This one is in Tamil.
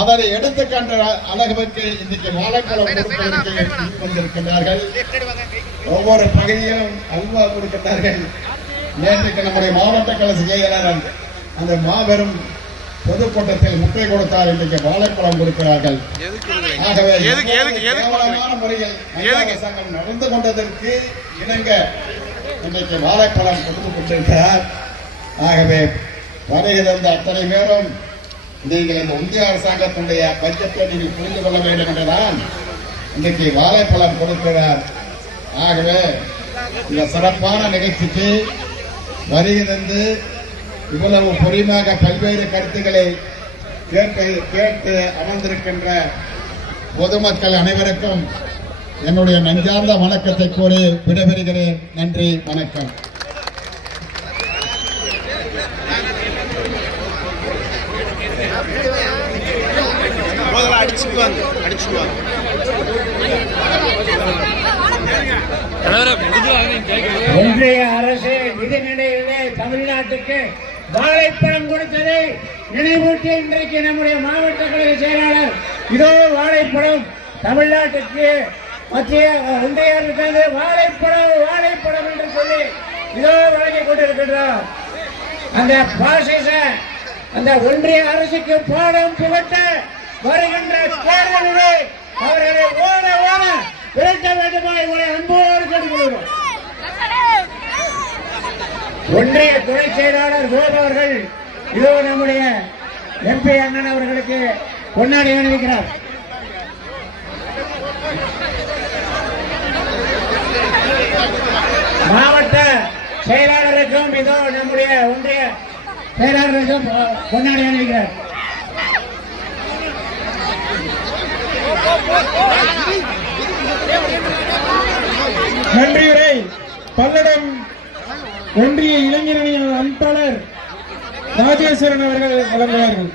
அதனை எடுத்துக்கண்ட அளவுக்கு இன்றைக்கு வாழைப்பழம் கொடுப்பதற்கு வந்திருக்கின்றார்கள். ஒவ்வொரு பகுதியிலும் அல்வா கொடுக்கின்றார்கள். நேற்றுக்கு நம்முடைய மாவட்ட கழக செயலாளர் அந்த மாபெரும் பொதுக்கூட்டத்தில் முட்டை கொடுத்தார். இன்றைக்கு வாழைப்பழம் கொடுக்கிறார்கள். ஆகவே கேவலமான முறையில் சங்கம் நடந்து கொண்டதற்கு இணங்க இன்றைக்கு வாழைப்பழம் கொடுத்து கொண்டிருக்கிறார். ஆகவே வருகிற அத்தனை பேரும் நீங்கள் இந்த இந்திய அரசாங்கத்தினுடைய பட்ஜெட்டை நீங்கள் புரிந்து கொள்ள வேண்டும் என்றுதான் இன்றைக்கு வாழைப்பழம் கொடுக்கிறார். ஆகவே இந்த சிறப்பான நிகழ்ச்சிக்கு வருகிறது இவ்வளவு பொறுமையாக பல்வேறு கருத்துக்களை கேட்டு அமர்ந்திருக்கின்ற பொதுமக்கள் அனைவருக்கும் என்னுடைய நெஞ்சார்ந்த வணக்கத்தை கூறி விடைபெறுகிறேன். நன்றி, வணக்கம். ஒன்றிய அரசு நிதிநிலையிலே தமிழ்நாட்டுக்கு வாழைப்பழம் கொடுத்ததை நினைவூட்டி இன்றைக்கு நம்முடைய மாவட்ட கழக செயலாளர் இதோ வாழைப்பழம் தமிழ்நாட்டுக்கு மத்திய ஒன்றிய அரசு வாழைப்பழம் என்று சொல்லி இதோ வழங்கிக் கொண்டிருக்கின்றார். அந்த பாசிச அந்த ஒன்றிய அரசுக்கு பாடம் புகட்ட வருகின்ற தேர்தலிலே அவர்களை ஓட விரட்ட வேண்டுமா இவரை அன்போடு கேட்டுக்கொள்கிறோம். ஒன்றிய துணை செயலாளர் கோபு அவர்கள் இதோ நம்முடைய எம்பி அண்ணன் அவர்களுக்கு பொன்னாடை அணிவிக்கிறார். மாவட்ட செயலாளருக்கும் இதோ நம்முடைய ஒன்றிய செயலாளருக்கும் பொன்னாடை அணிவிக்கிறார். நன்றியுரை பல்லடம் ஒன்றிய இளைஞரணி அமைப்பாளர் ராஜேஸ்வரன் அவர்கள் வழங்குவார்கள்.